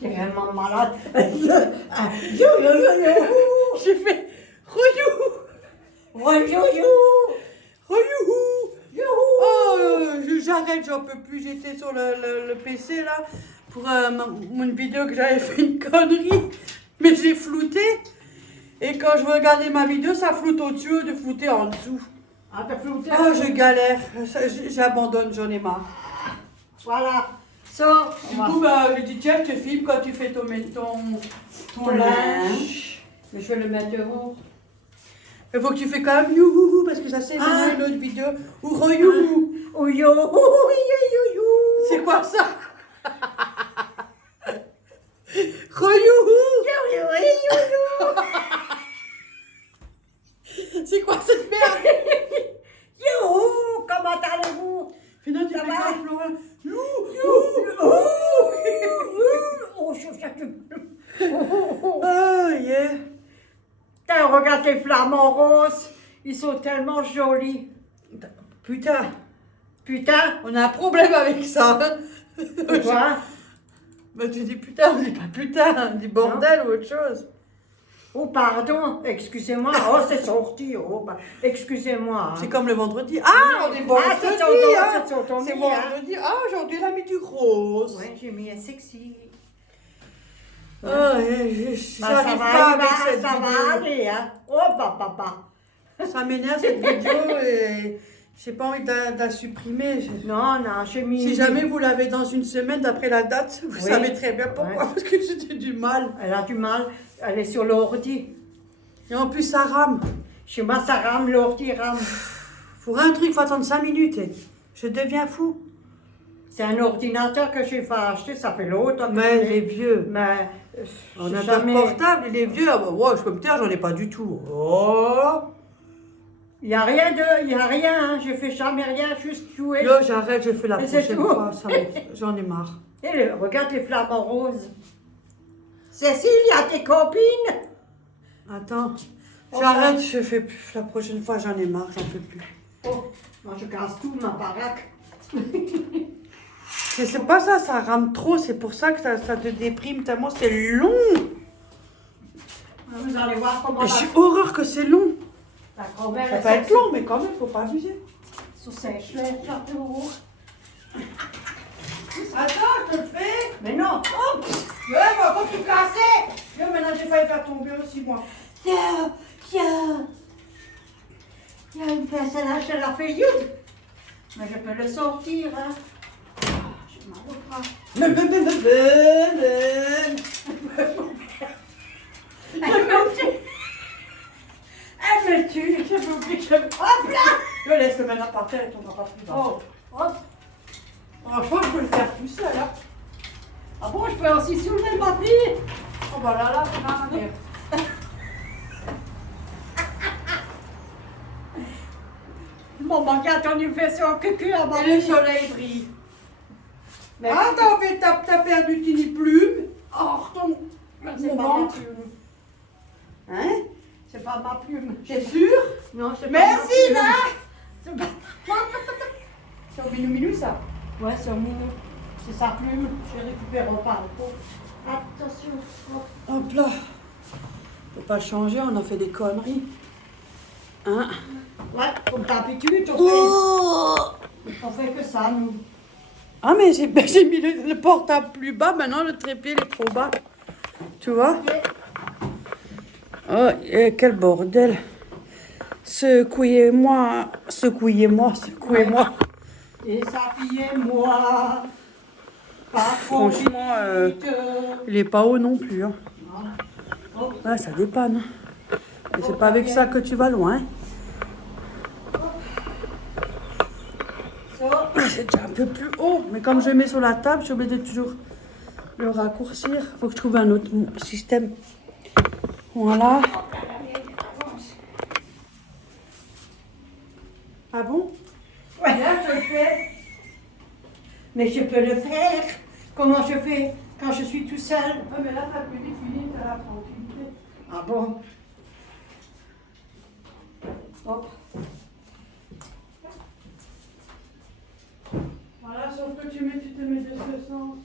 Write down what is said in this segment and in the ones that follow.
T'es vraiment malade. Yo, yo, yo, yo. J'ai fait Royou. Royou. Oh, j'arrête, j'en peux plus. J'étais sur le PC là pour une vidéo que j'avais fait une connerie, mais j'ai flouté. Et quand je regardais ma vidéo, ça floute au-dessus au lieu de flouter en dessous. Ah, t'as flouté. Oh, je galère. J'abandonne, j'en ai marre. Voilà. So, Du coup, je dis tiens, je te filme quand tu fais ton linge. Mais je vais le mettre dehors. Il faut que tu fais quand même youhou parce que ça c'est une autre vidéo. Ou royou. Oh yo, yo. C'est quoi ça? Royou. C'est quoi cette merde? Youhou, comment allez-vous? Finalement, tu Ça fais va? quoi, Florent? Oh yeah. Tiens, regarde les flamants roses. Ils sont tellement jolis. Putain, Putain, on a un problème avec ça. quoi? Bah tu dis putain, on dit pas putain, on dit bordel ou autre chose. Oh, pardon, excusez-moi. Oh, c'est sorti. Oh, bah, excusez-moi. C'est comme le vendredi. Ah, on est vendredi. c'est C'est vendredi. Ah, aujourd'hui, elle a mis du gros. Ouais, j'ai mis un sexy. Oh, j'arrive pas avec cette ça va vidéo. aller, hein. Oh, papa. Ça m'énerve cette vidéo et j'ai pas envie de la supprimer. Non, j'ai mis... Si jamais vous l'avez dans une semaine d'après la date, vous savez très bien pourquoi. Ouais. Parce que j'ai du mal. Elle a du mal. Elle est sur l'ordi. Et en plus, ça rame. Chez moi, ça rame, l'ordi rame. Pour un truc, il faut attendre 5 minutes. Je deviens fou. C'est un ordinateur que j'ai fait acheter, ça fait longtemps. Mais il est vieux. Mais... On a jamais... portable, il est vieux. Ah bah, ouais, je peux me taire, j'en ai pas du tout. Oh. Il n'y a rien, hein. Je fais jamais rien, juste jouer. Là, j'arrête, je fais la Mais c'est prochaine tout. fois. J'en ai marre. Et regarde les flamants roses. Cécile, il y a tes copines. Attends, j'arrête, je fais plus. La prochaine fois, j'en ai marre, j'en peux plus. Oh, moi je casse tout ma baraque. C'est pas ça, ça rame trop, c'est pour ça que ça te déprime tellement, c'est long. Vous allez voir comment J'ai horreur que c'est long. la grand-mère Ça peut être long, mais quand même, faut pas abuser. Sur ses cheveux, j'adore. Attends, je te le fais. Mais non. Oh, Ouais, moi, quand tu cassais. Là, maintenant, j'ai failli faire tomber aussi, moi. tiens. Il y a une personnage de la Fayoude. Mais je peux le sortir, hein. J'ai mal au bras. Elle me tue. J'avais oublié que j'avais... Hop là. Je laisse-le maintenant par terre et tombera pas plus bas. Oh, hop. Franchement, je peux le faire tout seul, hein. Ah bon, je peux aussi soulever ma fille. Oh bah là, merde. Maman, qui a attendu faire son cucu à ma Et le fille. soleil brille. Mais Ah, t'as perdu tes plumes. Oh, retombe. c'est Mon pas ma ventre. plume. Hein? C'est pas ma plume. T'es sûr? Non, c'est pas Merci, ma plume. là. C'est pas... C'est au minou ça. Ouais, c'est au milieu. C'est sa plume. Je récupère au parcours. Attention. Hop. Hop là. Faut pas changer, on a fait des conneries. Hein? Ouais, comme d'habitude, Oh! on fait que ça, nous. Ah, mais j'ai mis le portable plus bas, maintenant le trépied il est trop bas. Tu vois? Oh, quel bordel. Secouez-moi. Et s'habillez-moi. Pas Franchement, trop vite. il est pas haut non plus. Hein. Oh, Ouais, ça dépanne. Mais c'est pas avec ça que tu vas loin. ça. C'est déjà un peu plus haut. Mais comme je mets sur la table, je suis obligée de toujours le raccourcir. Faut que je trouve un autre système. Voilà. Ah bon? Ouais, là, je le fais. Mais je peux le faire. Comment je fais quand je suis tout seul? Ouais, mais là, t'as plus vite fini, t'as la tranquillité. Ah bon? Hop. Voilà, sauf que tu te mets de ce sens.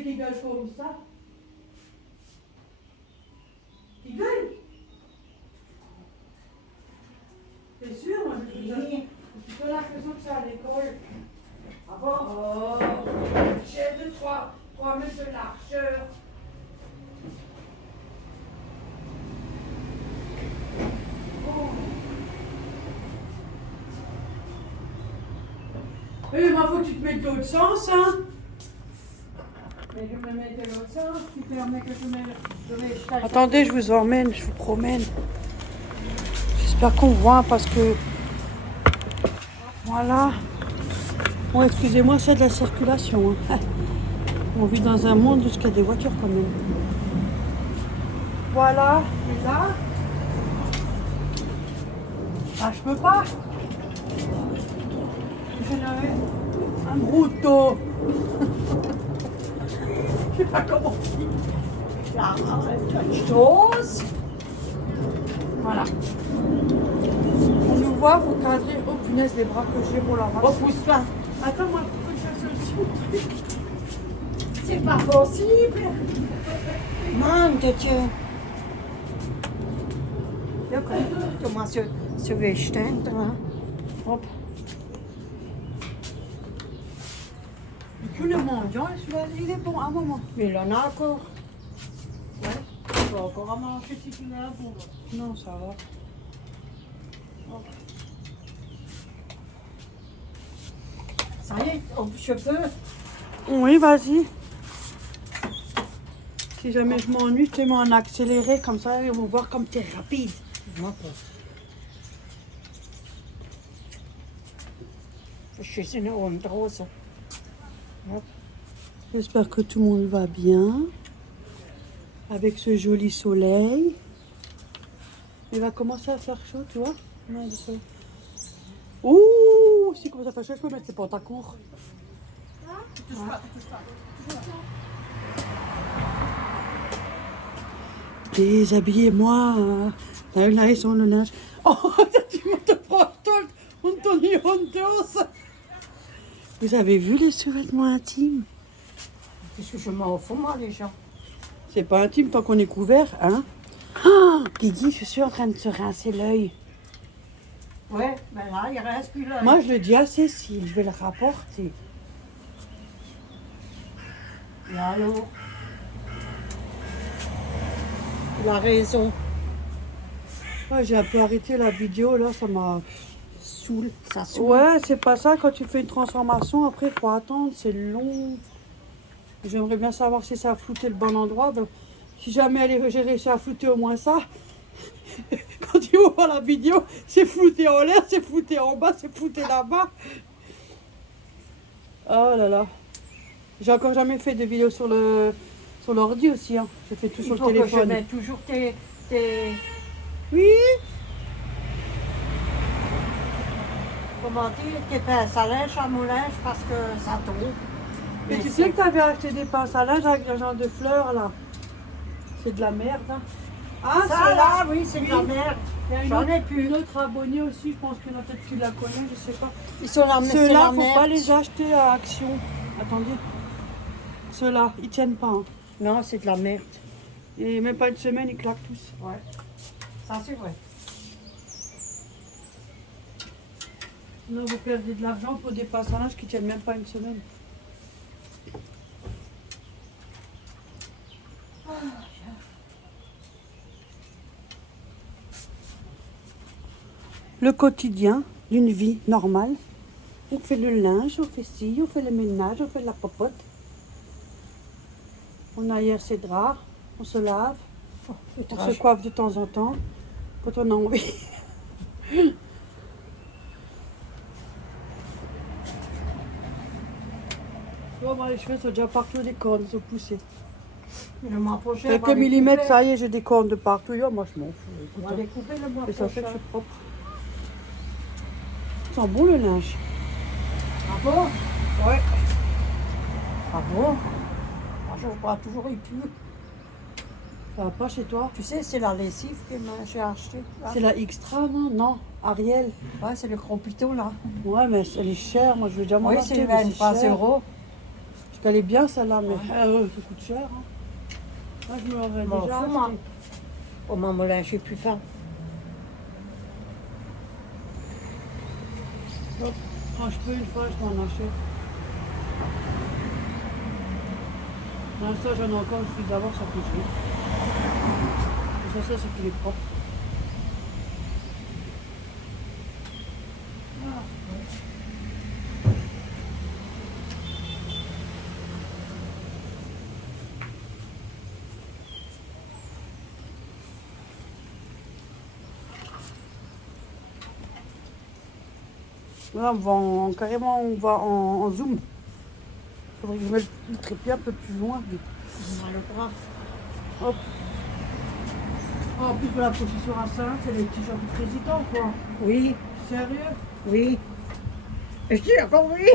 c'est qui gueule comme ça? Qui gueule? T'es sûr? Moi, j'ai plutôt l'impression que c'est à l'école. Ah bon? Oh, chef de 3 mètres de largeur. Oui, moi, faut que tu te mettes de l'autre sens, hein. Mais je me mets de l'autre sens, tu permets que je Attendez, je vous emmène, je vous promène. J'espère qu'on voit parce que... Voilà. Bon, excusez-moi, c'est de la circulation. Hein. On vit dans un monde où il y a des voitures quand même. Voilà, et là... Ah, je peux pas. Générer un brouteau. Je sais pas comment dire. Là, quelque chose. Voilà. On nous voit, faut cadrer. Oh punaise, les bras que j'ai pour la vache. Repousse-toi. Attends, moi, faut que je fasse le truc. C'est pas possible. Manque de Dieu. Comment se éteindre là? Hop. Du coup, le mendiant, celui-là, il est bon à un moment. Mais il en a encore. Ouais. Tu vas encore à manger si tu l'as bon. Non, ça va. Hop. Ça y est, je peux. Oui, vas-y. Si jamais je m'ennuie, je te mets en accéléré, comme ça, ils vont voir comme tu es rapide. Je suis une honte rose. J'espère que tout le monde va bien. Avec ce joli soleil. Il va commencer à faire chaud, tu vois. Non, le soleil. Ouh, si commence à faire chaud, je peux mettre les pantacours. Touche pas, touche pas. Déshabillez-moi. Là, ils sont le linge. Oh, tu me prends Anthony Hondos. Vous avez vu les sous-vêtements intimes? Qu'est-ce que je m'en fous, moi, les gens? C'est pas intime tant qu'on est couvert, hein? Oh, Guigui, je suis en train de se rincer l'œil. Ouais, ben là, il reste plus là. Moi, je le dis à Cécile, je vais le rapporter. Et alors? Il a raison. Ouais, j'ai un peu arrêté la vidéo, là, ça m'a saoule. Ça saoule. Ouais, c'est pas ça, quand tu fais une transformation, après, il faut attendre, c'est long. J'aimerais bien savoir si ça a flouté le bon endroit. Donc, si jamais j'ai réussi à flouter au moins ça, quand tu vois la vidéo, c'est flouté en l'air, c'est flouté en bas, c'est flouté là-bas. Oh là là. J'ai encore jamais fait de vidéo sur l'ordi aussi. Hein. J'ai fait tout sur le téléphone. Il faut que je mette toujours tes... Oui. Comment dire, tes pinces à linge à mon linge parce que ça tombe. Mais tu sais que tu avais acheté des pinces à linge avec un genre de fleurs là. C'est de la merde. Hein. Ah, ça là, oui, c'est de la Oui. merde. J'en ai plus. une autre abonnée aussi, je pense qu'il y en a peut-être qui la connaît, je sais pas. Ils sont là, mais c'est Ceux-là, la faut merde. pas les acheter à Action. Attendez. Ceux-là, ils tiennent pas. Hein. Non, c'est de la merde. Et même pas une semaine, ils claquent tous. Ouais. Ça, c'est vrai. Là, vous perdez de l'argent pour des pinces à linge qui tiennent même pas une semaine. Le quotidien d'une vie normale. On fait le linge, on fait ci, on fait le ménage, on fait la popote. On aère ses draps, on se lave, on se coiffe de temps en temps quand on a envie. Oh, moi, les cheveux sont déjà partout, des cornes sont poussées. Le mois prochain, Quelques millimètres, ça y est, j'ai des cornes de partout. Oh, moi, je m'en fous. On va les couper le mois Et ça fait que prochain. je suis propre. Ça sent bon le linge. Ah bon? Ouais. Ah bon? Moi, je crois toujours il pue. Ça va pas chez toi? Tu sais, c'est la lessive que j'ai achetée. là. C'est la extra, non? Non, Ariel. Ouais, c'est le Cropito, là. Ouais, mais elle est chère. Moi, je veux déjà m'en Oui, acheter, c'est mais 23 cher. euros. qu'elle est bien celle-là, mais ça coûte cher. Hein. Moi, je me l'aurais M'en déjà fous, moi. acheté. Au moment là, je sais plus quand. Hop, quand je peux une fois, je m'en achète. Pour l'instant, j'en ai encore, je suis d'abord, ça peut jouer. Ça, c'est qu'il est propre. Ah, là, carrément, on va en zoom. Il faudrait que je mette le trépied un peu plus loin. On a le bras. Hop. Oh, en plus de la position à 5, c'est les t-shirts du président, quoi. Oui, Sérieux? oui. Je dis encore oui.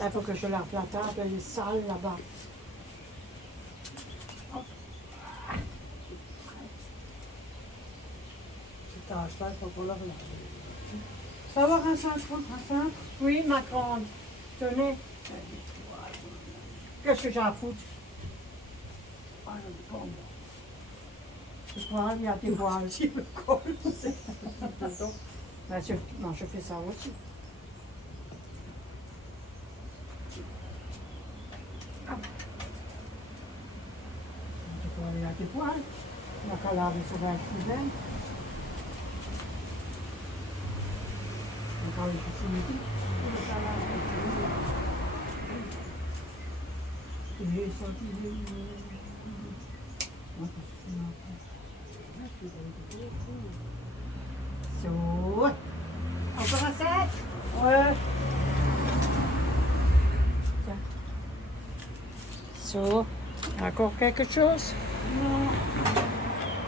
Il faut que je la la table, elle est sale là-bas. Cette tâche-là, il faut qu'on la regarde. Ça va, un cintre? Oui, ma grande. Tenez. Qu'est-ce que j'ai à foutre? Ah, j'en ai pas, moi. Je crois il y a des voiles. Tu me colles, c'est Ben, moi, je fais ça aussi. Je crois il y a des voiles. On a qu'à laver sur la poubelle. On va aller sur le midi. So. Encore un sac? Ouais. So. Encore quelque chose? Non.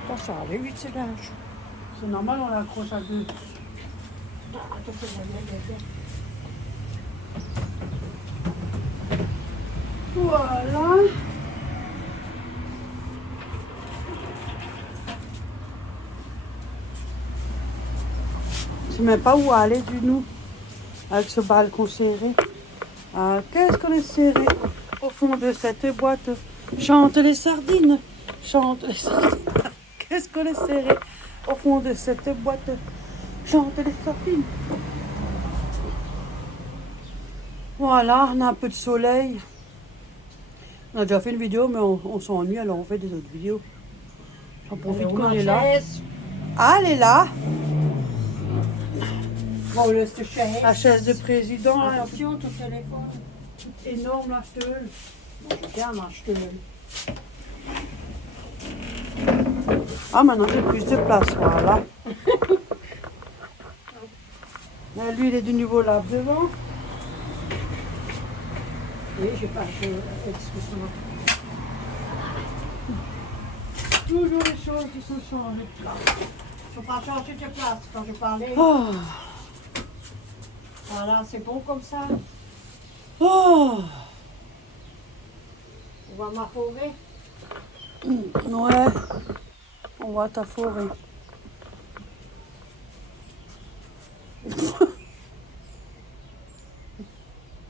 Attention, allez vite, c'est large. C'est normal, on l'accroche à deux. Voilà. Je sais même pas où aller du nous avec ce balcon serré. Ah, qu'est-ce qu'on est serré au fond de cette boîte. Chante les sardines. Chante les sardines. Qu'est-ce qu'on est serré au fond de cette boîte. Chante les sardines. Voilà, on a un peu de soleil. On a déjà fait une vidéo, mais on s'ennuie, alors on fait des autres vidéos. J'en profite qu'on est là. Ah, elle est là. Bon, le chaise. La chaise de président, là, Attention, ton téléphone. énorme l'acheteuse. Bon, regarde, acheteuse. Ah, maintenant j'ai plus de place, voilà. Là, lui, il est du niveau là devant. Oui, j'ai pas. Excuse-moi. Toujours les choses qui sont changées de place. Je ne pas changer de place quand je parlais. Oh, Voilà, c'est bon comme ça. oh. On voit ma forêt. Ouais, on voit ta forêt.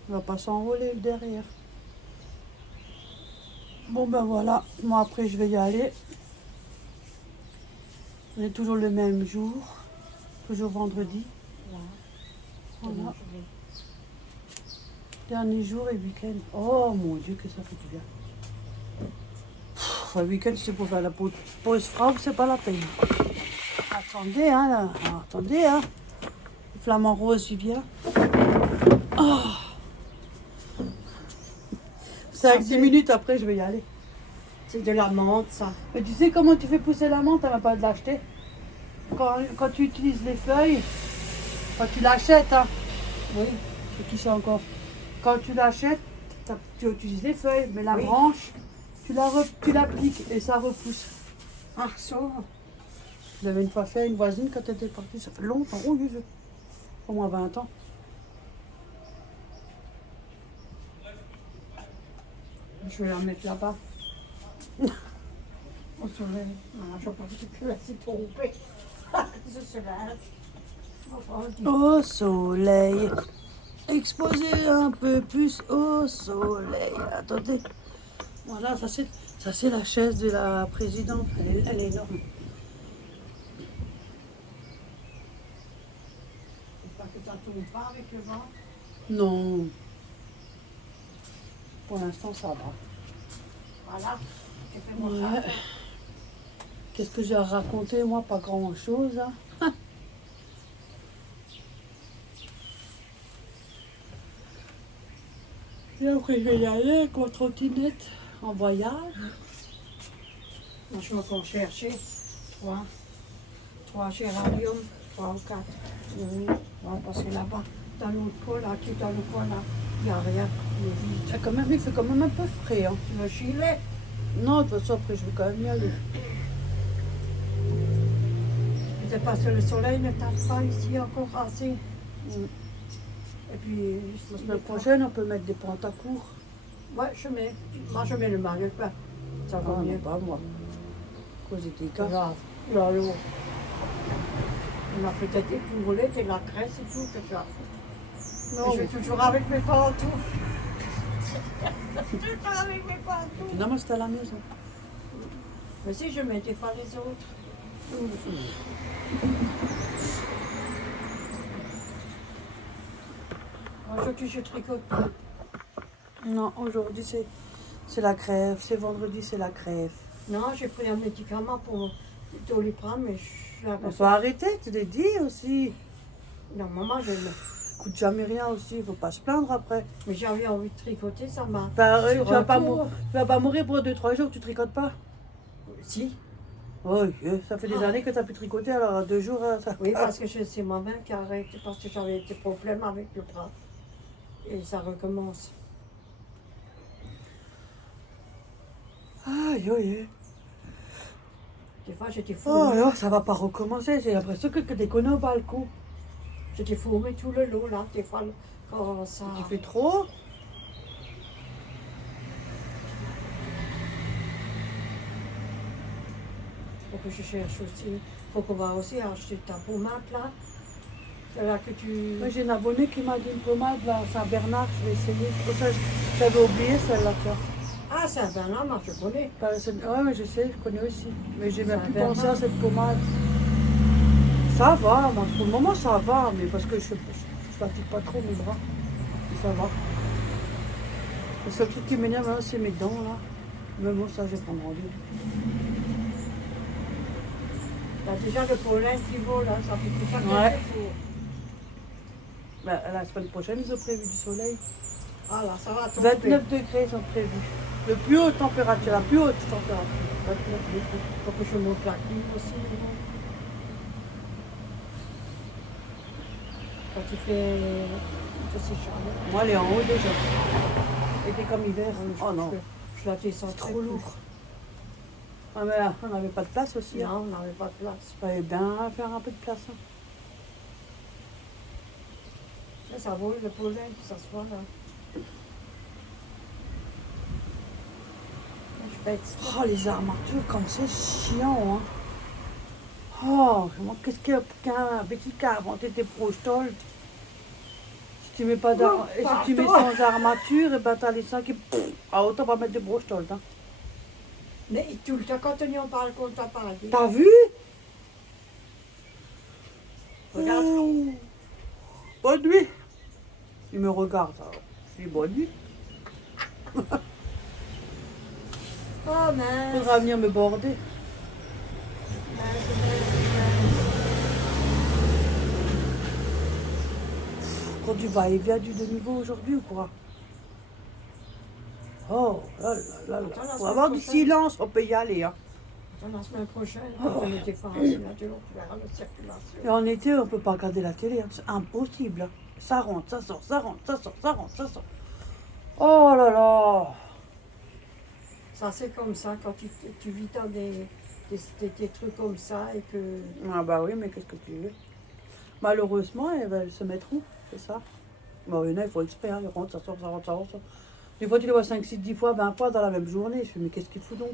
Il va pas s'envoler le derrière. Bon ben voilà, moi après je vais y aller. On est toujours le même jour, toujours vendredi. Voilà. Dernier jour et week-end. Oh mon Dieu que ça fait du bien. Le week-end c'est pour faire la pause frappe, c'est pas la peine. Attendez hein là, attendez hein. Le flamant rose il vient. Oh. 5-10 minutes après je vais y aller. C'est de la menthe, ça. Mais tu sais comment tu fais pousser la menthe, t'as même pas de l'acheter. Quand tu utilises les feuilles, quand tu l'achètes, hein. Oui, c'est qui ça encore. Quand tu l'achètes, tu utilises les feuilles, mais la Oui. branche, tu l'appliques et ça repousse. Ah, ça. J'avais une fois fait à une voisine quand elle était partie, ça fait longtemps, oh Dieu, au moins 20 ans. Je vais la mettre là-bas. Au soleil. Non, je pense que là, c'est trompé. Ce soleil. Au soleil. Exposé un peu plus au soleil. Attendez. Voilà, ça c'est la chaise de la présidente. Elle est énorme. J'espère que ça ne tourne pas avec le vent. Non. Pour l'instant, ça va. Voilà. J'ai fait mon Ouais. sac. Qu'est-ce que j'ai à raconter, moi? Pas grand-chose. Hein. Et après, je vais y aller avec ma trottinette en voyage. Moi, je vais encore chercher 3 géraniums, 3 ou 4. On va passer là-bas, dans l'autre coin, là, qui est dans le coin, là. Il n'y a rien. Il fait quand même un peu frais. Hein. Le gilet. Non, de toute façon, après, je vais quand même y aller. C'est parce que le soleil ne tape pas ici encore assez. Mm. Et puis, La semaine prochaine, on peut mettre des pantacours. Ouais, moi, je mets le maillot de bain. Ça va Ah, mieux. non, pas moi. Cause des Pas dégâts. grave. Là, là. On a peut-être des poulettes et de la graisse et tout, que tu as fait. Non, Je vais toujours avec mes pantoufles. Toujours avec mes pantoufles. non, moi, c'était à la maison. Mais si je mettais pas les autres. Aujourd'hui, je tricote pas. Non, aujourd'hui, c'est la crève. C'est vendredi, c'est la crève. Non, j'ai pris un médicament pour Doliprane, mais je l'ai Il faut arrêter, tu l'as dit aussi. Non, maman, je le. Coûte jamais rien aussi, il faut pas se plaindre après. Mais j'avais envie de tricoter, ça m'a. Bah, Sur tu vas un pas tour. tu vas pas mourir pour 2-3 jours que tu tricotes pas. Si. Oui, ça fait des Ah. années que tu as pu tricoter, alors 2 jours, ça. Oui, parce que c'est moi-même qui arrête, parce que j'avais des problèmes avec le bras. Et ça recommence. Aïe, aïe. Des fois, j'étais Oh fourmée. là, ça va pas recommencer, j'ai l'impression que t'es connu au balcon. J'étais fourmée tout le long, là. Des fois, quand ça. Tu fais trop. Faut que je cherche aussi. Faut qu'on va aussi acheter ta pommade, là. C'est là que tu. Moi j'ai une abonnée qui m'a dit une pommade là, Saint-Bernard, je vais essayer. Pour ça, j'avais oublié celle-là, tiens. Ah, c'est un Bernard, moi, je connais. Ouais, mais je sais, je connais aussi. Mais j'ai même plus Saint-Bernard. pensé à cette pommade. Ça va, moi pour le moment ça va, mais parce que je fatigue pas trop mes bras. Ça va. Le seul truc qui m'énerve là, c'est mes dents là. Mais bon, ça, je vais prendre rendez-vous. T'as déjà le pollen qui vaut, là. Ça fait déjà Ouais. quelques jours. Bah, la semaine prochaine, ils ont prévu du soleil. Ah, là, ça va tomber. 29 degrés sont prévus. Le plus haute température, la plus haute température. 29 degrés. Faut que je monte la clim aussi. Quand il fait aussi chaud. Moi, elle est en haut déjà. C'était comme hiver. Oh non, Je la descends c'est très trop peu. lourd. Ah, mais là, on n'avait pas de place aussi. Hein. Non, on n'avait pas de place. Il fallait bien faire un peu de place. Hein. Là, ça vole le pollen, ça se voit là. Je vais être. Oh, les armatures, comme c'est chiant. Hein. Oh, qu'est-ce qu'un petit qui a inventé tes prostoles. Si tu mets pas et si tu mets sans armature, et ben t'as les seins qui. Ah, autant pas mettre des brostoles. Hein. Mais tout le temps, quand on y en parle, qu'on t'a parlé. T'as vu? Regarde. Oh. Bonne nuit. Il me regarde. Alors. Je dis bonne nuit. Oh mince. Faudra venir me border. Quand tu vas et viens du de niveau aujourd'hui ou quoi? Oh là là là Attends, la Pour semaine avoir du prochaine. silence, on peut y aller. Hein. La semaine prochaine, on était formés là-dedans, on verra la circulation. Et en été, on peut pas regarder la télé. Hein. C'est impossible. Hein. Ça rentre, ça sort, ça rentre, ça sort, ça rentre, ça sort. Oh là là. Ça, c'est comme ça, quand tu vis dans des trucs comme ça et que. Ah bah oui, mais qu'est-ce que tu veux? Malheureusement, elles se mettront, c'est ça. Bon, il y en a, il faut exprès, hein, ils rentrent, ça sort, ça rentre, ça rentre. Des fois, tu les vois 5, 6, 10 fois, 20 fois dans la même journée. Je fais, mais qu'est-ce qu'il fout donc?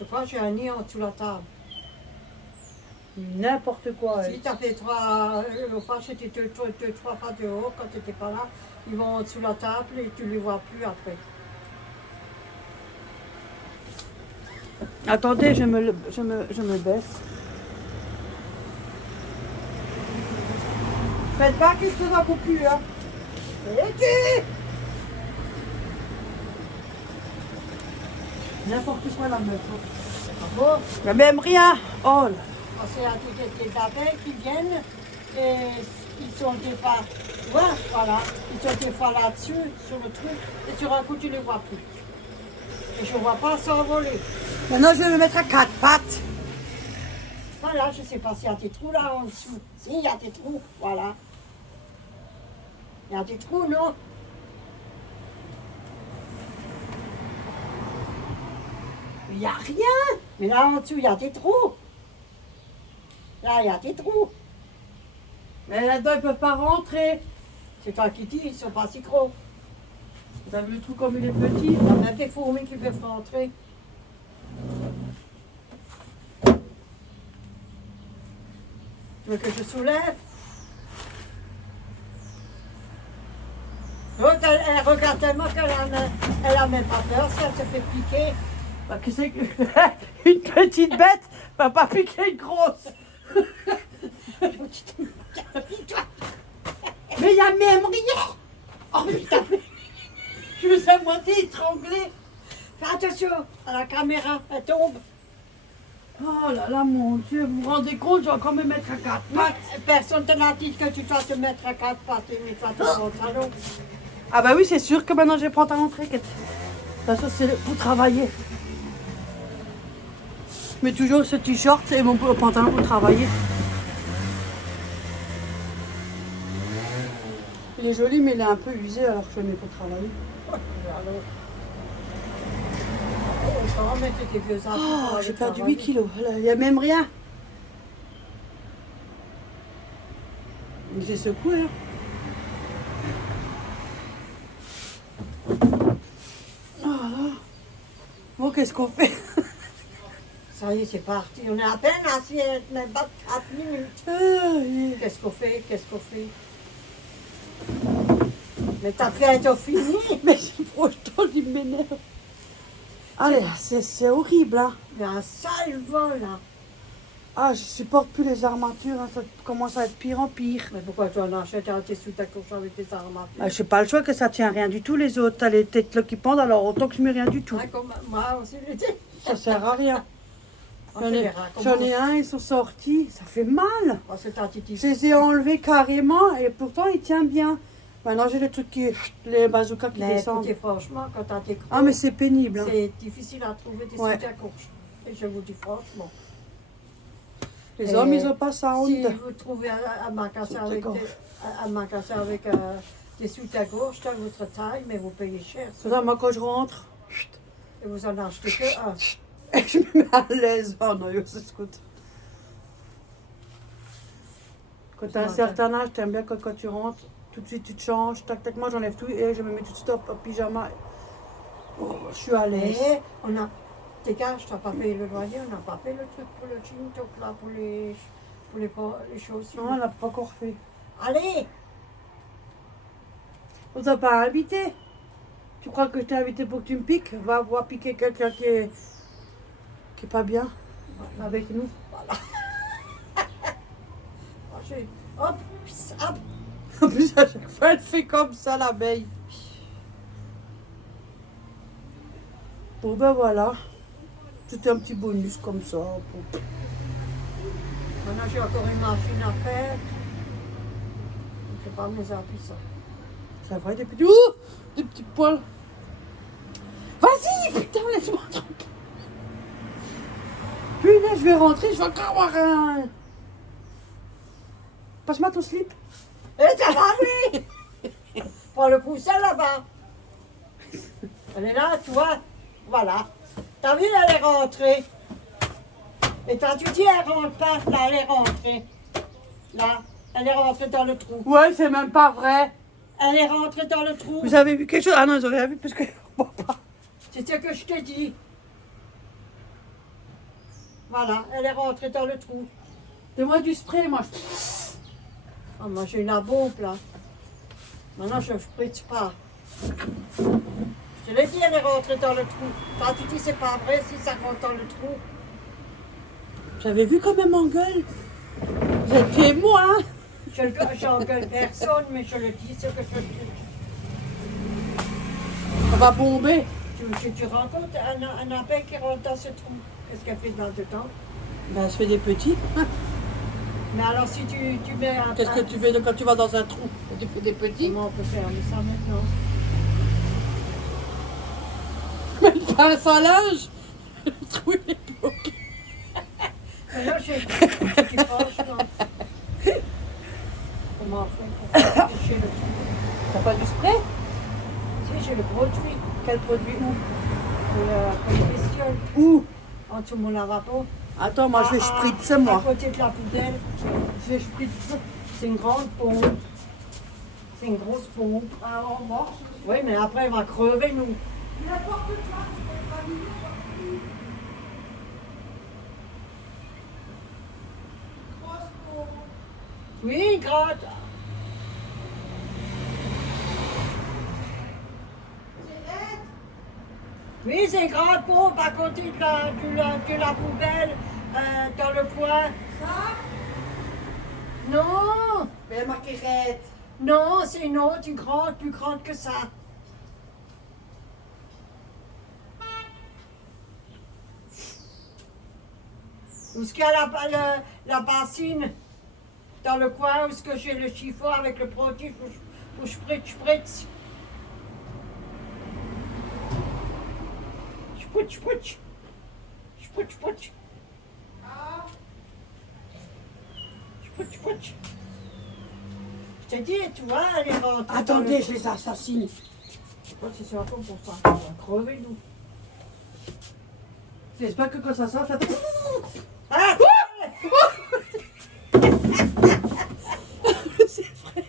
Je crois que j'ai un nid en dessous de la table. N'importe quoi. Si tu as fait trois, enfin c'était deux, trois fois dehors quand tu n'étais pas là, ils vont en dessous de la table et tu ne les vois plus après. Attendez, je me baisse. Faites pas quelque chose à couper, hein. Et tu N'importe quoi la meuf. Hein. Ah bon? Mais même rien. Oh là. Parce qu'il y a des abeilles qui viennent et ils sont des fois, ouais, voilà, ils sont des fois là-dessus, sur le truc, et sur un coup tu ne les vois plus. Et je ne vois pas s'envoler. Maintenant, je vais me mettre à quatre pattes. Voilà, je ne sais pas s'il y a des trous là en dessous. Si, il y a des trous, voilà. Il y a des trous, non? Il n'y a rien. Mais là en dessous, il y a des trous. Là, il y a des trous. Mais là-dedans, ils peuvent pas rentrer. C'est toi qui dis, ils ne sont pas si gros. Vous avez le trou comme il est petit. Il y a même des fourmis qui peuvent rentrer. Tu veux que je soulève? L'autre, elle regarde tellement qu'elle a même pas peur si elle se fait piquer. Bah, qu'est-ce que une petite bête va pas piquer une grosse. Mais il n'y a même rien. Oh putain! Je me suis à moitié étranglée. Fais attention à la caméra, elle tombe. Oh là là, mon Dieu, vous vous rendez compte, je vais encore me mettre à quatre pattes. Personne ne t'a dit que tu dois te mettre à quatre pattes et mettre à ton pantalon. Ah bah oui, c'est sûr que maintenant j'ai le pantalon trinquette. Ça, c'est pour travailler. Je mets toujours ce t-shirt et mon pantalon pour travailler. Il est joli, mais il est un peu usé alors que je le mets pour travailler. Je vais remettre tes vieux affaires pour Oh, aller j'ai perdu travailler. 8 kilos. Là, il n'y a même rien. J'ai secoué. Hein. Oh là. Bon, qu'est-ce qu'on fait? Ça y est, c'est parti. On est à peine assis, même pas 4 minutes. Yeah. Qu'est-ce qu'on fait? Qu'est-ce qu'on fait? Mais ta fête est finie. Mais c'est projetant qui m'énerve. Allez, c'est horrible, hein. Il y a un sale vent là. Ah, je supporte plus les armatures, hein. Ça commence à être pire en pire. Mais pourquoi tu en achètes et tu es sous ta couche avec tes armatures? Ah, je n'ai pas le choix que ça tient rien du tout, les autres. T'as les têtes là qui pendent, alors autant que je mets rien du tout. Ouais, comme moi aussi, je dis. Ça sert à rien. On J'en verra comment- ai un, ils sont sortis. Ça fait mal. Oh, c'est un petit Je les ai enlevés carrément et pourtant il tient bien. Maintenant j'ai les trucs les bazookas qui Mais descendent. écoutez, franchement, quand t'as tes Ah mais c'est pénible. Hein. c'est difficile à trouver des Ouais. soutiens-gorge. Et je vous dis franchement. Les Et hommes ils ont pas ça honte. Si vous trouvez un magasin avec, des soutiens-gorge à votre taille, mais vous payez cher. Ça, moi quand je rentre, Et vous en achetez que un. et je me mets à l'aise. Oh non, yo, c'est ce que quand tu as un certain âge, tu aimes bien quand tu rentres, tout de suite tu te changes, tac tac, moi j'enlève tout et je me mets tout de suite en pyjama. Oh, je suis à l'aise. Et on a. Dégage, tu n'as pas payé le loyer, on n'a pas fait le truc pour le jean, donc là, pour les chaussures. Non, elle n'a pas encore fait. Allez! On t'a pas invité. Tu crois que je t'ai invité pour que tu me piques? Va voir piquer quelqu'un qui est pas bien avec nous. Hop, hop. En plus, à chaque fois, elle fait comme ça, l'abeille. Bon, ben voilà. C'était un petit bonus comme ça. Pour... Maintenant, j'ai encore une machine à faire. Je sais pas mes habits, ça. Ça va, des petits... Ouh, des petits poils. Vas-y, putain, laisse-moi tranquille. Putain, je vais rentrer, je vais encore avoir un... Passe-moi ton slip. Et ça va, oui! Prends le coussin là-bas. Elle est là, tu vois. Voilà. T'as vu, elle est rentrée. Et quand tu dis elle rentre pas, là, elle est rentrée. Là, elle est rentrée dans le trou. Ouais, c'est même pas vrai. Elle est rentrée dans le trou. Vous avez vu quelque chose? Ah non, ils ont rien vu parce que... C'est ce que je te dis. Voilà, elle est rentrée dans le trou. Donne-moi du spray, moi. Ah, moi j'ai une bombe là. Maintenant je ne spritz pas. Je te l'ai dit, elle est rentrée dans le trou. Quand tu dis c'est pas vrai si ça rentre dans le trou. J'avais vu quand même m'engueule. Vous êtes témoin. J'engueule personne, mais je le dis ce que je dis. Ça va bomber. Tu rencontres un abeille qui rentre dans ce trou. Qu'est-ce qu'elle fait dedans? Ben, elle se fait des petits. Mais alors si tu mets un... Qu'est-ce que tu fais quand tu vas dans un trou? Tu fais des petits. Comment on peut faire ça maintenant? Même pas un sans linge. Le trou il est bloqué. Mais là, tu franchement. Comment on fait pour empêcher le trou? T'as pas du spray? Si, j'ai le produit. Quel produit? Où? Pour les bestioles. Où? En dessous de mon lavabo. Attends, moi je vais spritzer À moi. côté de la poubelle. Je vais spritzer. C'est une grande pompe. C'est une grosse pompe. Ah, on marche. Oui, mais après, elle va crever, nous. N'importe quoi. Oui, grande. Oui, c'est une grande pompe à côté de la poubelle, dans le coin. Ça? Non, Mais elle marqué red. non, c'est une autre, une grande, plus grande que ça. Où est-ce qu'il y a la bassine dans le coin, où est-ce que j'ai le chiffon avec le produit pour spritz. Spritz. Je t'ai dit, tu vois, elle est rentrée. Attendez, je les assassine. C'est sur pour ça. On va crever, nous. J'espère que quand ça sort, ça te... Ah! C'est vrai.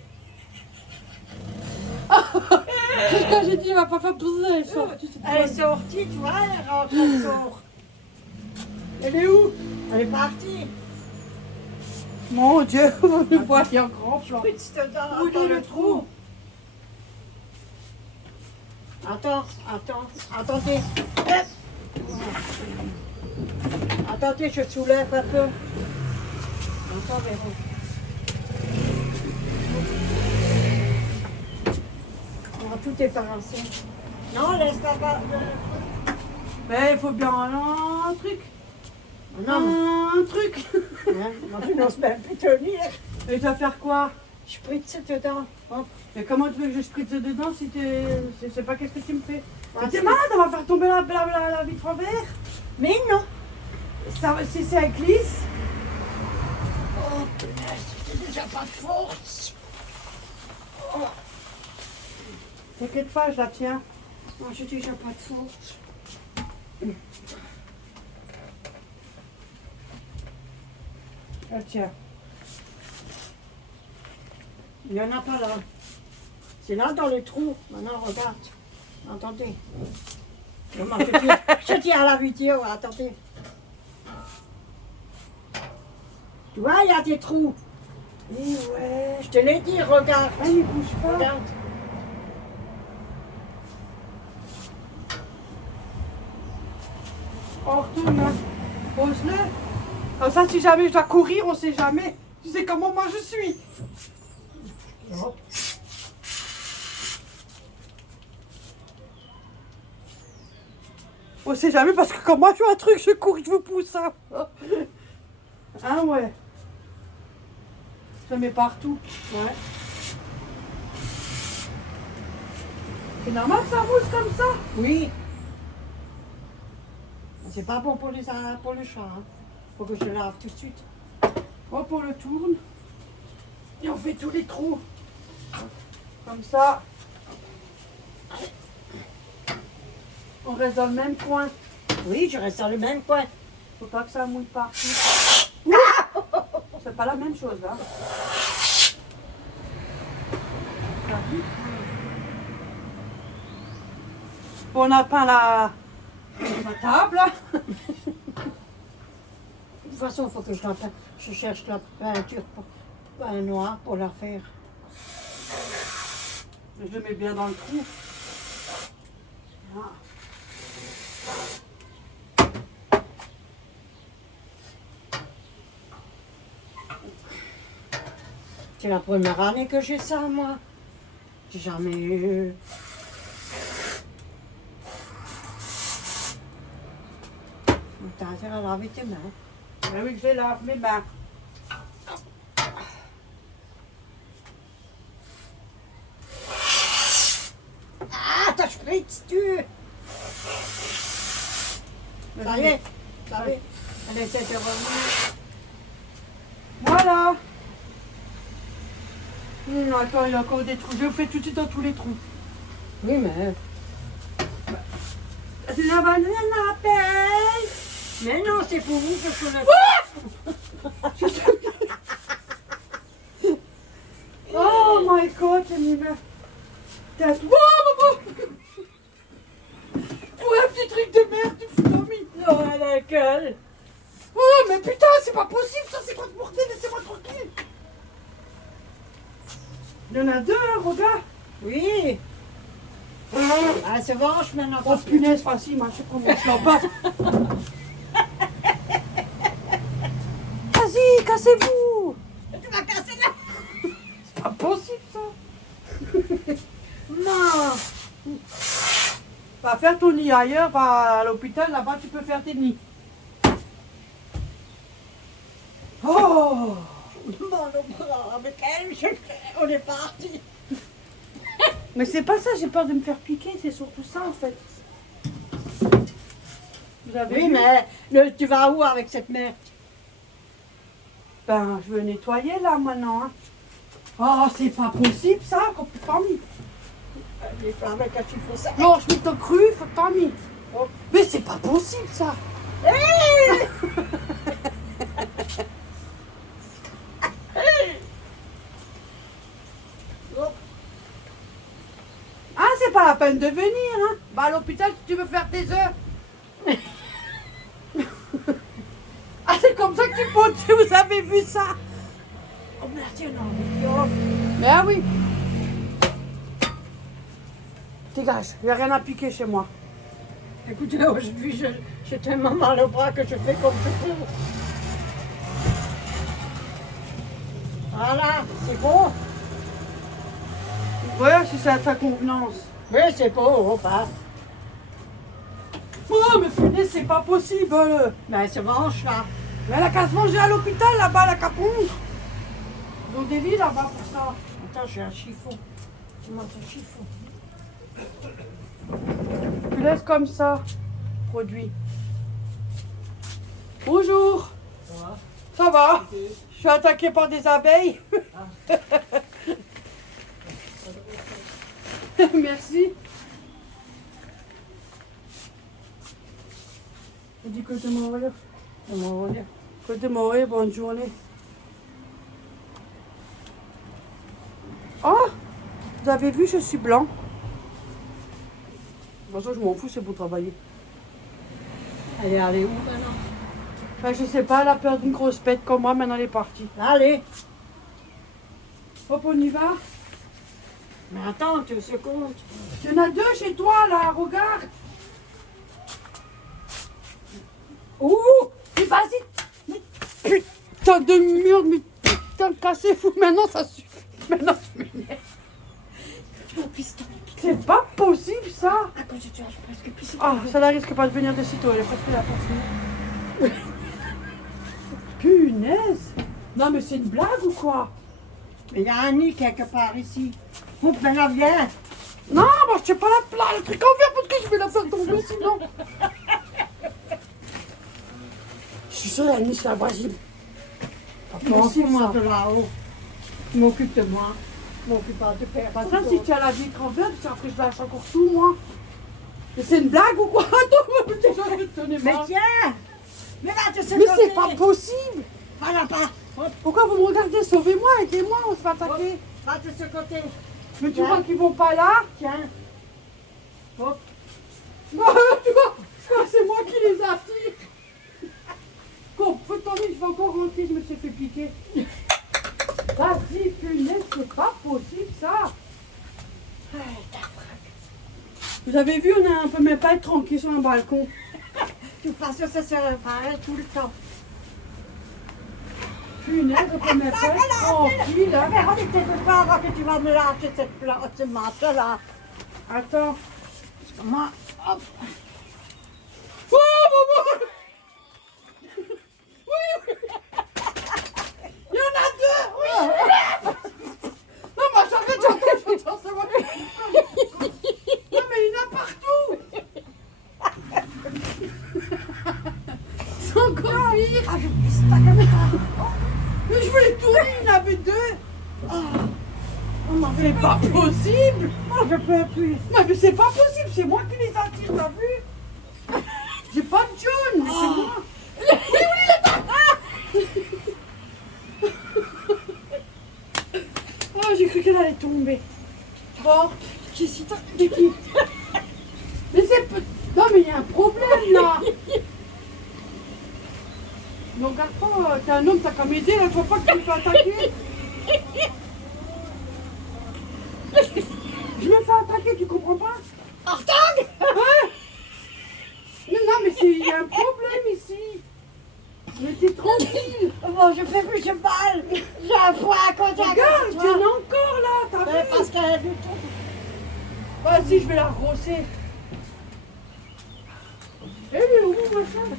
Quand j'ai dit, il va pas faire pousser, elle est sortie. Elle est sortie, tu vois, elle rentre, elle sort. Elle est où? Elle est partie. Mon Dieu, vous me voyez en grand plan. Spritz dedans, Où dans est le le trou. Attendez. Hop. Attendez, je soulève un peu. Attends, Véro. Oh, tout est balancé. Non, laisse pas. Mais il faut bien un truc. Non, Un truc. hein, moi je n'ose même plus tenir. Et tu vas faire quoi? Je spritz dedans. Hop. Mais comment tu veux que je spritze dedans si t'es... Je sais pas qu'est-ce que tu me fais. Ah, T'es si. malade, on va faire tomber la vitre en verre. Mais non. Ça, si ça glisse. Oh, punaise, j'ai déjà pas de force. T'inquiète pas, je la tiens. Moi, j'ai déjà pas de force. Je la tiens. Il n'y en a pas là. C'est là dans le trou. Maintenant, regarde. Attendez. Comment je tiens à la vidéo. Attendez. Tu vois, il y a des trous. Et ouais. Je te l'ai dit, regarde. Ah, il bouge pas. Regarde. On retourne là. Pose-le. Comme ça, si jamais je dois courir, on sait jamais. Tu sais comment moi je suis. Hop. On sait jamais parce que quand moi je vois un truc, je cours, je vous pousse. Hein, hein ouais. Je le mets partout. Ouais. C'est normal que ça mousse comme ça. Oui. C'est pas bon pour le chat. Hein. Faut que je le lave tout de suite. Hop, on le tourne. Et on fait tous les trous. Comme ça. On reste dans le même coin. Oui, je reste dans le même coin. Faut pas que ça mouille partout. C'est pas la même chose là. T'as vu? On a peint la table. façon, il faut que je cherche la peinture noire pour la faire. Je le mets bien dans le trou. Ah. C'est la première année que j'ai ça, moi. J'ai jamais eu. T'as intérêt à laver tes mains. Ben oui, je les lave mes mains. Ah, t'as spritz, tu. Ça y est, ça y est. Elle essaie de revenir. Voilà. Attends, il y a encore des trous. Je le fais tout de suite dans tous les trous. Oui, mais. La banane à pêche. Mais non, c'est pour vous que je connais. Oh my god, c'est mis ma tête. Oh, maman. Oh, un petit truc de merde, tu fous dormir. Oh, la gueule. Oh, mais putain, c'est pas possible, ça, c'est quoi ce bordel? Laissez-moi tranquille. Il y en a deux, hein, regarde. Oui. Ah, c'est vache maintenant. Oh, punaise, facile, moi, je sais comment je l'en passe. Vas-y, cassez-vous. Tu vas casser là. C'est pas possible, ça. Non. Va faire ton nid ailleurs, va à l'hôpital, là-bas, tu peux faire tes nids. Oh. Bon, avec elle, on est parti. Mais c'est pas ça, j'ai peur de me faire piquer, c'est surtout ça, en fait. Vous avez Oui, vu? mais tu vas où avec cette merde? Ben, je veux nettoyer, là, maintenant. Hein. Oh, c'est pas possible, ça, qu'on peut pas mis. Les femmes, quand tu fais ça. Non, je mets ton cru, faut pas mis. Oh. Mais c'est pas possible, ça. Hey. Ah, c'est pas la peine de venir, hein. Bah, à l'hôpital, si tu veux faire tes heures. Ah, c'est comme ça que tu potes, si vous avez vu ça. Oh, merci, non. Mais ah oui. Dégage, il n'y a rien à piquer chez moi. Écoute, là, aujourd'hui, j'ai tellement mal au bras que je fais comme je peux. Voilà, c'est bon. Ouais, si c'est à ta convenance. Oui, c'est bon, pas. Oh, mais punaise, c'est pas possible. Ben, c'est manche, là. Mais elle a qu'à se manger à l'hôpital, là-bas, la capon. Ils ont des lits là-bas pour ça. Attends, j'ai un chiffon. Tu montes un chiffon. Tu laisses comme ça, produit. Bonjour. Ça va? Je suis attaquée par des abeilles. Merci. Je dis que de m'envoyer. Que de m'envoyer, bonne journée. Oh, vous avez vu, je suis blanc. De toute façon, je m'en fous, c'est pour travailler. Elle est allée où maintenant? Ben, je sais pas, elle a peur d'une grosse pète comme moi, maintenant elle est partie. Allez. Hop, on y va. Mais attends, tu se compte. Il y en a deux chez toi, là, regarde. Ouh! Mais vas-y. Mais putain de merde, mais putain, cassez-vous. Maintenant, ça suffit. Maintenant, je m'énerve. Tu vas piston. C'est pas possible, ça. À cause de toi, je presque pissé. Ah, ça ne risque pas de venir de sitôt, elle est presque la facile. Punaise. Non, mais c'est une blague ou quoi? Mais il y a un nid quelque part ici. Oh, ben là, viens. Non, moi je sais pas la plaque, le truc en verre parce que je vais la faire tomber sinon. Je suis sûre la nuit c'est invasible. Bon, moi de là-haut. Je m'occupe de moi. Je m'occupe pas de faire. Bah ça, si tu as la vitre en verre, puis après je lâche encore tout, moi. Mais c'est une blague ou quoi? Attends, déjà je te tenais Mais pas. tiens! Mais va te Mais c'est pas possible. Voilà pas! Hop, Pourquoi vous me regardez? Sauvez-moi, aidez-moi, on se fait attaquer. va de ce côté. Mais tu Tiens. vois qu'ils vont pas là? Tiens. Hop. Non, tu vois, c'est moi qui les attire. Bon, faut tomber, je vais encore rentrer, je me suis fait piquer. Vas-y, punaise, c'est pas possible ça. Vous avez vu, on peut même pas être tranquille sur un balcon. De toute façon, ça serait pareil tout le temps. Punaise, on peut même pas être tranquille. Hein. Mais regarde, tu peux pas avant que tu vas me lâcher cette plante, ce manteau-là. Attends. Moi, hop. Oh, maman! Oui! Il y en a deux! Oui! Non, moi j'arrête, j'entends, ça va. Non, mais il y en a partout! C'est encore pire! Ah, je pisse ta caméra. Mais je voulais tourner, il y en avait deux! C'est pas possible! Moi, je peux plus. Non, mais c'est pas possible, c'est moi qui les attire, t'as vu? J'ai pas de jaune, mais c'est moi! Oh, j'ai cru qu'elle allait tomber. Bon, Qu'est-ce que c'est qui? Mais c'est peu... Non, mais il y a un problème là. Non, regarde pas, t'es un homme, t'as qu'à m'aider là, tu vois pas que tu me fais attaquer. Je me fais attaquer, tu comprends pas? Artang! Hein? Non, mais il y a un problème ici. Mais t'es tranquille. Bon, je fais plus, je balle. J'ai un foie à côté. Regarde, il y en a encore là, t'as vu? Parce qu'elle a du tout. Vas-y, je vais la rosser. Elle est où, machin?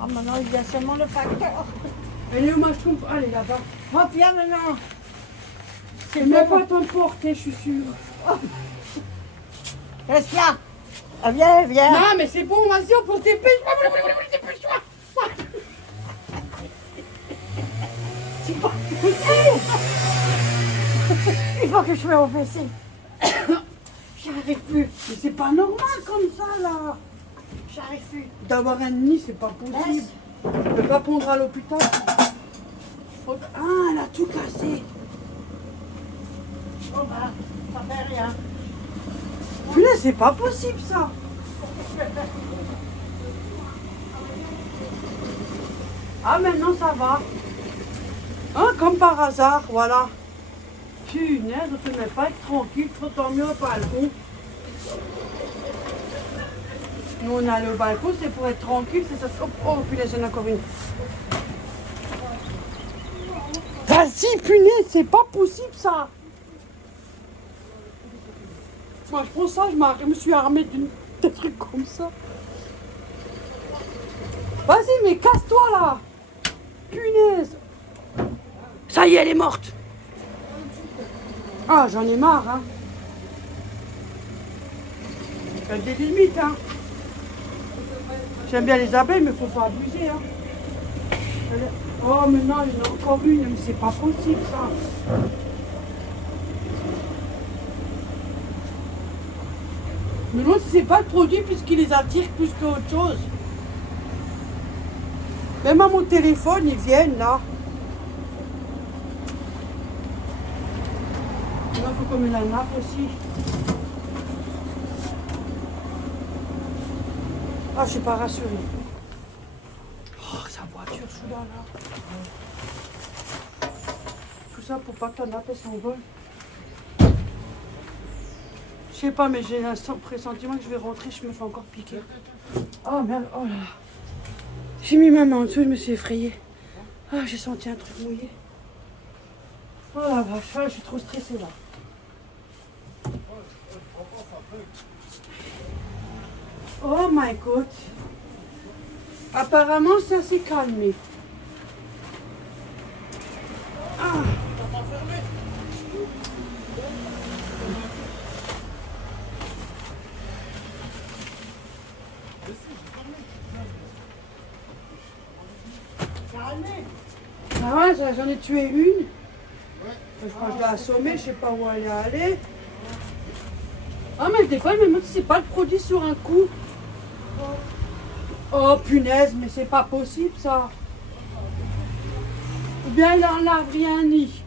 Ah, maintenant, il y a seulement le facteur. Elle est où, ma schtroumpf? Allez, là-bas. Hop, viens maintenant. C'est même pas t'emporter, je suis sûre. Qu'est-ce qu'il y a? Ah, viens, viens. Non, mais c'est bon, vas-y, on peut se dépêcher. Dépêche-toi. C'est pas possible. Il faut que je me au WC. J'arrive plus. Mais c'est pas normal comme ça, là. J'arrive plus. D'avoir un nid, c'est pas possible. Laisse. Je peux pas prendre à l'hôpital. Ah, elle a tout cassé. Bon, bah, ça fait rien. Puis là, c'est pas possible, ça. Ah, maintenant, ça va. Hein, comme par hasard, voilà. Punaise, on ne peut même pas être tranquille, trop tant mieux au balcon. Nous, on est allé au balcon, c'est pour être tranquille, c'est ça. Oh, punaise, il y en a encore une. Vas-y, punaise, c'est pas possible, ça. Moi, je prends ça, je me suis armée de trucs comme ça. Vas-y, mais casse-toi, là. Punaise. Ça y est, elle est morte. Ah, j'en ai marre, hein. Il y a des limites, hein. J'aime bien les abeilles, mais faut pas abuser, hein. Oh, mais non, il y en a encore une, mais c'est pas possible, ça. Mais non, si c'est pas le produit, puisqu'il les attire plus qu'autre chose. Même à mon téléphone, ils viennent, là. Il faut qu'on met la nappe aussi. Ah, je suis pas rassurée. Oh, sa voiture, celui-là, là. Tout ça pour pas que la nappe elle s'envole. Je sais pas, mais j'ai un pressentiment que je vais rentrer, je me fais encore piquer. Oh merde, oh là là. J'ai mis ma main en dessous, je me suis effrayée. Ah, j'ai senti un truc mouillé. Oh la vache, je suis trop stressée là. Oh my god. Apparemment, ça s'est calmé. Ah. Ah ouais, j'en ai tué une. Je crois que je l'ai assommée, je sais pas où elle est allée. Ah mais des fois, elle me demande si c'est pas le produit sur un coup. Oh punaise, mais c'est pas possible ça. Ou bien elle enlève rien nid.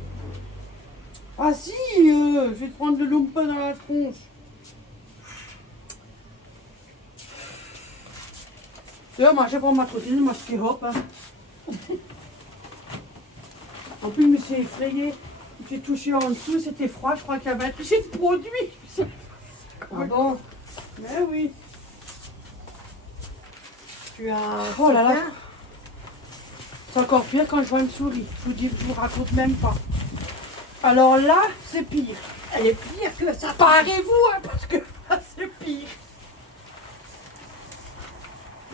Ah si, je vais te prendre le lumpa dans la tronche. Moi, je prends ma trottinette, moi, je suis hop. Hein. En plus, je me suis effrayée. J'ai touché en dessous, c'était froid. Je crois qu'il y avait un touché de produit. Ah bon? Mais oui. Tu as... Oh là là. C'est encore pire quand je vois une souris. Je vous dis, je vous raconte même pas. Alors là, c'est pire. Elle est pire que ça. Parez-vous, hein, parce que là, c'est pire.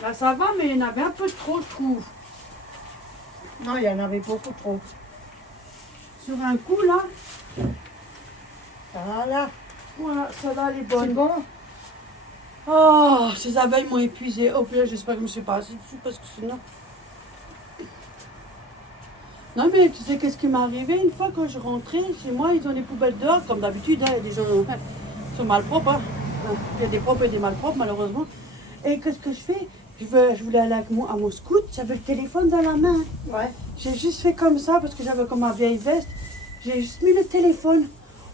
Là, ça va, mais il y en avait un peu trop, je trouve. Non, il y en avait beaucoup trop. Sur un coup, là, Voilà. voilà, celle-là, elle est C'est bonne. bon? Oh, ces abeilles m'ont épuisé. Oh, puis là, j'espère que je me suis pas assise dessus, parce que sinon... Non, mais tu sais qu'est-ce qui m'est arrivé une fois quand je rentrais chez moi, ils ont les poubelles dehors, comme d'habitude, hein, il y a des gens qui sont malpropres. Hein. Il y a des propres et des malpropres, malheureusement. Et qu'est-ce que je fais? Je voulais aller à mon scout, j'avais le téléphone dans la main. Ouais. J'ai juste fait comme ça, parce que j'avais comme ma vieille veste. J'ai juste mis le téléphone.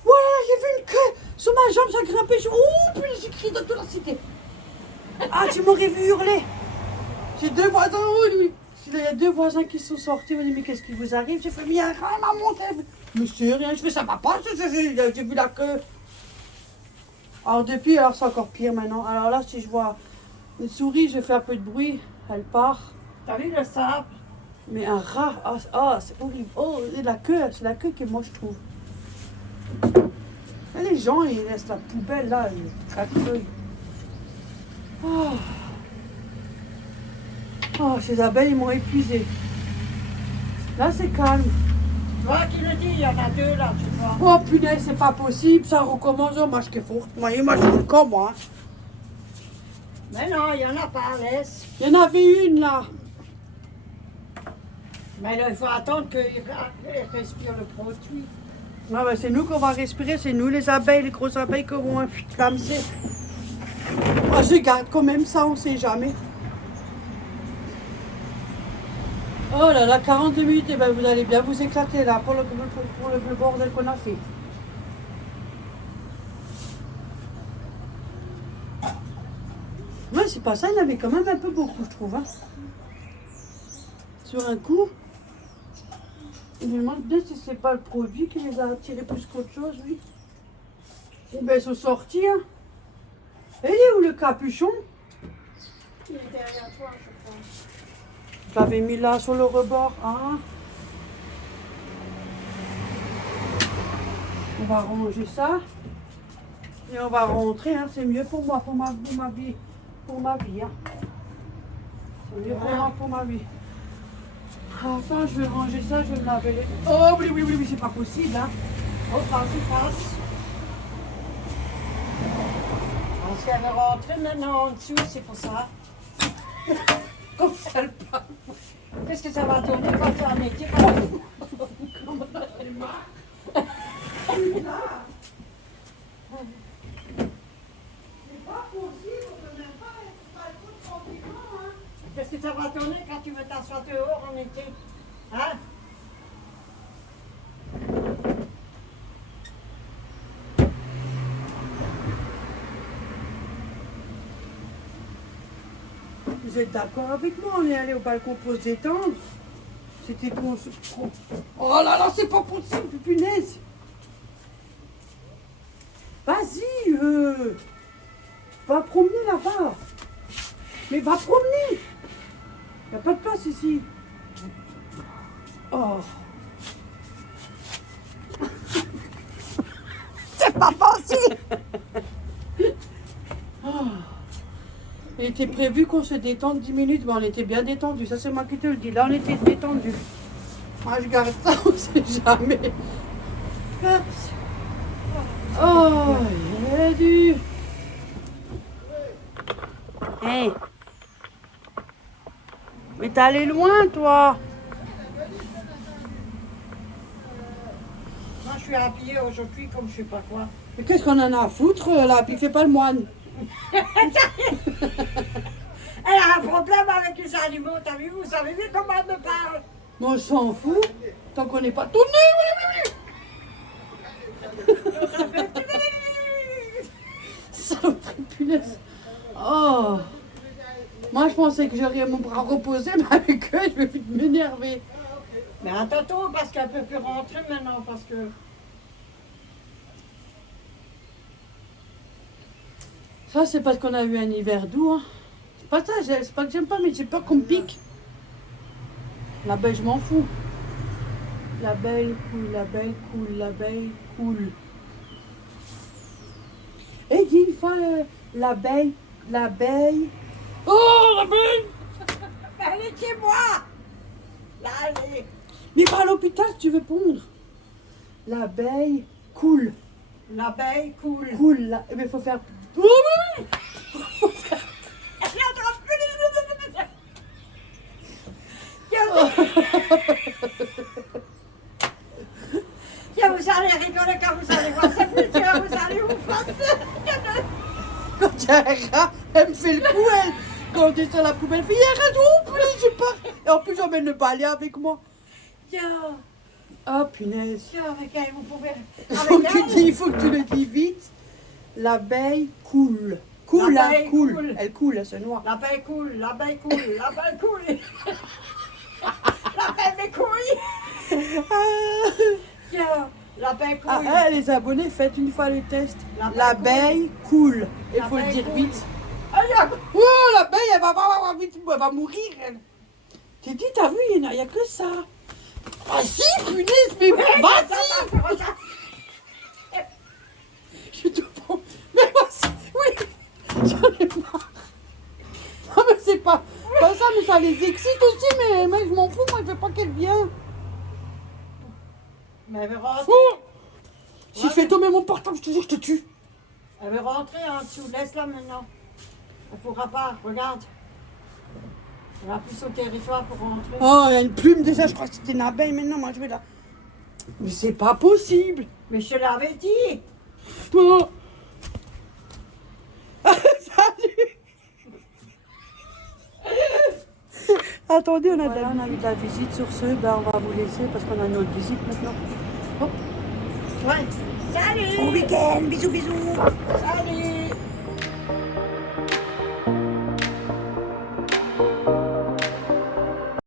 Voilà, j'ai vu une queue sur ma jambe, ça grimpait. Oh, puis j'ai crié dans toute la cité. Ah, tu m'aurais vu hurler. J'ai deux voisins. Il y a deux voisins qui sont sortis. Ils m'ont dit, mais qu'est-ce qui vous arrive? J'ai fait, mais il y a rien à monter. Mais c'est rien. Je fais, ça va pas. J'ai vu la queue. Alors depuis, alors c'est encore pire maintenant. Alors là, si je vois une souris, je fais un peu de bruit. Elle part. T'as vu le sable? Mais un rat, c'est horrible. Oh, et la queue, c'est la queue qui est moche, je trouve. Et les gens, ils laissent la poubelle là, ils craquent. Oh, ces abeilles, ils m'ont épuisé. Là, c'est calme. Toi qui le dis, il y en a deux là, tu vois. Oh, punaise, c'est pas possible, ça recommence. Oh, moi, je suis forte. Moi, je suis comme moi. Mais non, il y en a pas, laisse. Il y en avait une là. Mais là, il faut attendre qu'ils respirent le produit. Ah, ben, c'est nous qu'on va respirer, c'est nous les abeilles, les grosses abeilles qui vont clamser. Oh, je garde quand même ça, on sait jamais. Oh là là, 42 minutes, et ben vous allez bien vous éclater là pour le bordel qu'on a fait. Ouais, c'est pas ça, il y en avait quand même un peu beaucoup, je trouve. Hein. Sur un coup, je me demande bien si c'est pas le produit qui les a attirés plus qu'autre chose, oui. Et ben ils sont sortis. Hein. Et il est où le capuchon? Il est derrière toi, je crois. Je l'avais mis là sur le rebord. Hein. On va ranger ça. Et on va rentrer. Hein. C'est mieux pour moi, pour ma vie. Pour ma vie. Hein. C'est mieux pour moi, pour ma vie. Enfin, je vais ranger ça, je vais me laver les... Oh oui, c'est pas possible. Hein. Oh, passe. Parce qu'elle est rentrée maintenant en dessous, c'est pour ça. Comme ça, elle part. Qu'est-ce que ça va donner quand tu as un métier? Qu'est-ce que ça va donner quand tu veux t'asseoir dehors en été? Hein? Vous êtes d'accord avec moi? On est allé au balcon pour se détendre. C'était pour se... Oh là là, c'est pas possible, punaise. Vas-y, va promener là-bas. Mais va promener. Il n'y a pas de place ici. Oh. C'est pas possible! Oh. Il était prévu qu'on se détende 10 minutes, mais on était bien détendu. Ça, c'est moi qui te le dis. Là, on était détendu. Moi, je garde ça, on ne sait jamais. Oh, il est dur. Hey. Mais t'es allé loin, toi. Moi, je suis habillée aujourd'hui comme je sais pas quoi. Mais qu'est-ce qu'on en a à foutre, là? Puis fais pas le moine. Elle a un problème avec les animaux, t'as vu? Vous avez vu comment elle me parle? Mais on s'en fout. Tant qu'on n'est pas tourné. Saloperie, punaise. Oh. Moi, je pense pensais que j'aurais mon bras reposé, mais avec eux, je vais vite m'énerver. Mais attends, parce qu'elle peut plus rentrer maintenant, parce que... Ça, c'est parce qu'on a eu un hiver doux. Hein. C'est pas ça, c'est pas que j'aime pas, mais j'ai peur qu'on me pique. L'abeille, je m'en fous. L'abeille coule, l'abeille coule, l'abeille coule. Et dis une fois l'abeille. Oh, l'abeille! Elle est chez moi. Là, elle est... Mais va à l'hôpital si tu veux pondre. L'abeille coule. L'abeille coule. Coule, là. Mais faut faire. Elle attrape plus. Tiens, vous allez rigoler quand vous allez voir cette vidéo, vous allez vous fâcher. Quand il y a un rat, elle me fait le coup, elle. Quand on est sur la poubelle, elle fait, il y a un rat, oh, plus, je pars. Et en plus, j'emmène le balai avec moi. Tiens, Oh, punaise. tiens, avec elle, vous pouvez... Il faut que tu le dis vite. L'abeille coule. Coule, hein, L'abeille coule. coule. Elle coule, elle se noie. L'abeille coule, l'abeille coule, l'abeille coule. L'abeille mes couilles. Tiens, l'abeille coule. Ah, les abonnés, faites une fois le test. L'abeille L'abeille coule. Il faut le L'abeille dire coule. vite. Aïe, aïe. Oh, l'abeille, elle va vite, elle va mourir. Elle. T'es dit, t'as vu, il n'y a que ça. Ah si, punaise, mais vas-y. Je te prends. Mais vas-y, oui. J'en ai marre. Non, mais c'est pas ça, mais ça les excite aussi, mais moi, je m'en fous, moi, je veux pas qu'elle vienne. Mais elle veut rentrer. Oh si je fais tomber mon portable, je te dis, je te tue. Elle veut rentrer en dessous. Laisse-la maintenant. Elle pourra pas. Regarde. Elle a plus au territoire pour rentrer. Oh, il y a une plume déjà, je crois que c'était une abeille, mais non, moi, je vais là. Mais c'est pas possible. Mais je te l'avais dit. Oh. Salut. Attendez, on a de la visite sur ce. Ben, on va vous laisser parce qu'on a une autre visite maintenant. Hop. Ouais. Salut. Bon week-end, bisous, bisous. Salut.